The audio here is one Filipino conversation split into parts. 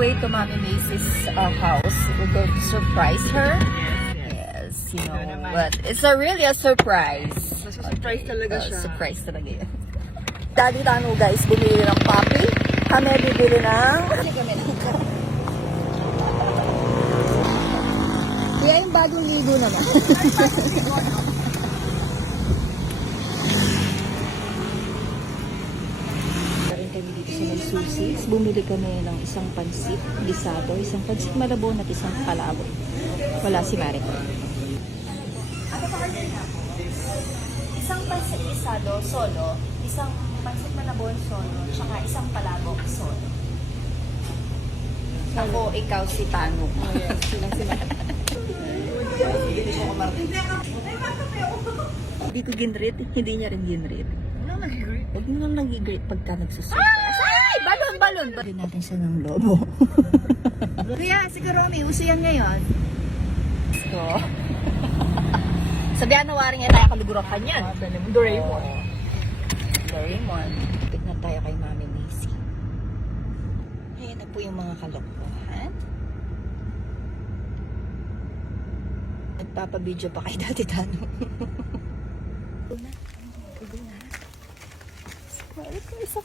way to Mommy Macy's uh, house. We're going to surprise her. Yes, Yes, you know, but it's a really a surprise. Nasa-surprise talaga uh, siya. Surprise talaga yan. Daddy Tano guys, bumili ng puppy. Kami bibili ng... Kasi kami ng... Kaya yung bagong ligo naman. rin kami dito sa may susis. Bumili kami ng isang pansit gisado, isang pansit malabon at isang palabon. Wala si Mariko. Ano pa Isang pansit gisado solo, isang pansit malabon solo, tsaka isang palabok solo. Ako, ikaw si Tano. Oh, yes. Sila si Hindi ko ginrit, hindi niya rin ginrit. Ano? Huwag mo nang nag-great pagka nagsusurprise. Ay! Balon! Bagay natin siya ng lobo. Kaya, siguro may uso yan ngayon. So, sabihan na waring yan tayo kalugurakan yan. Ah, Doraemon. Doraemon. Lapit na tayo kay Mami Macy. Ayan na po yung mga kalokohan. Nagpapabideo pa kay Dati Tano. Ito na. Ito na.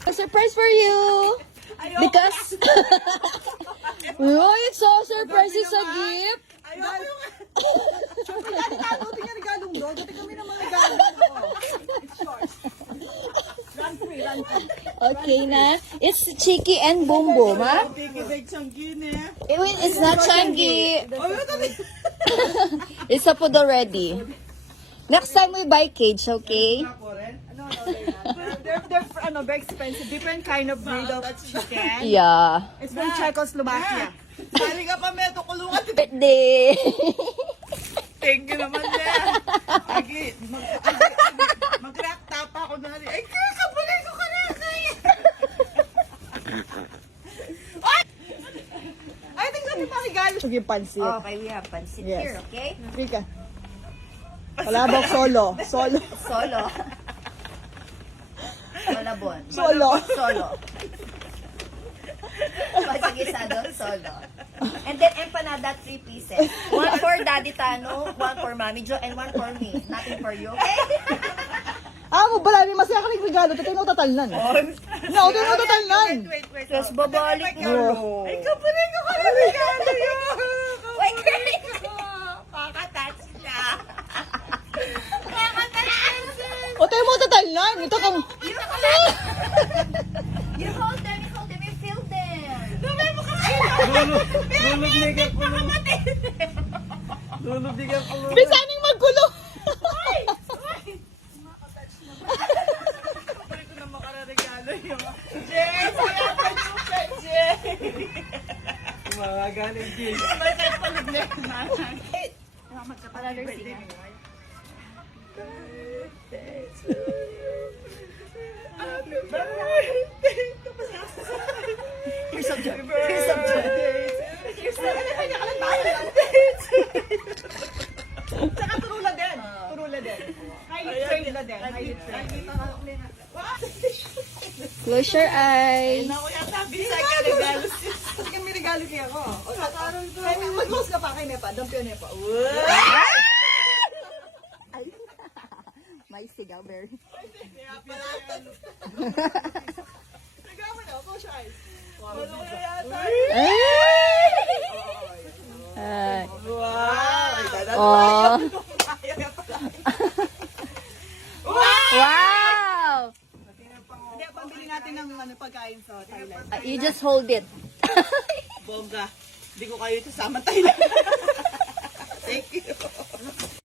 A surprise for you! Because... oh, it's so surprise it's a gift! Ayoko yung... Chocolate? Tingnan regalong doon. Dati kami naman regalong. It's yours. Run free, run free. Okay na. It's Chiki and Boom Boom, ha? Big siyang gine. Eh, wait, It's not Changi. Oh, ito na. It's a food already. Next time we buy cage, okay? Ako rin? Ano, no, they're, they're, they're, ano, very expensive. Different kind of breed of chicken. Yeah. It's from Czechoslovakia. Sali ka pa, Meto. Kulungan. Birthday! Thank you naman, Len. Agi, mag, agi- mag-crack tap ako na rin. Ay, kaya kabulay ko ka na. Kaya. Ay! Ay, tingnan mo pa regalo. Sige, pansit. Okay, we have pancit Yes. here, okay? Rika. Palabok solo. Solo. Solo. Malabon. Solo. Solo. Pasagisado, solo. And then empanada, three pieces. One for Daddy Tano, one for Mami Jo, and one for me. Nothing for you, okay? Ah, mo pala, may masaya ka regalo. Tatay mo tatalnan. No, tatay mo tatalnan. Wait, wait. Tapos babalik mo. Ay, kapalay ko ka na regalo yun. Wait, wait. Pakatouch siya. O, tayo mo tatalnan. Ito kang... You hold them, you hold them, you feel them. Lulubdigan ko lang. Lulubdigan ko lang. Bisaning magkulo. Pwede ko na makararegalo yung... Jay! Kaya pa chupa, Jay! Mga galing, Jay. Kahit palog na yung nanay. Another singer. Happy Close your eyes. Naku, yata, bisa ka regalo siya. Kasi kami regalo kaya ako. O, Kaya may mag-close ka pa kay Nepa. Dampion Nepa. May sigaw, Berry. Kaya pala yan. Regalo mo na. Close your eyes. Ano kaya yata? Ay. Wow! Oh. Kaya pala. Wow! Hindi, pambili natin ng pagkain sa Thailand. Uh, you just hold it. Bongga. Hindi ko kayo ito sama Thailand. Thank you.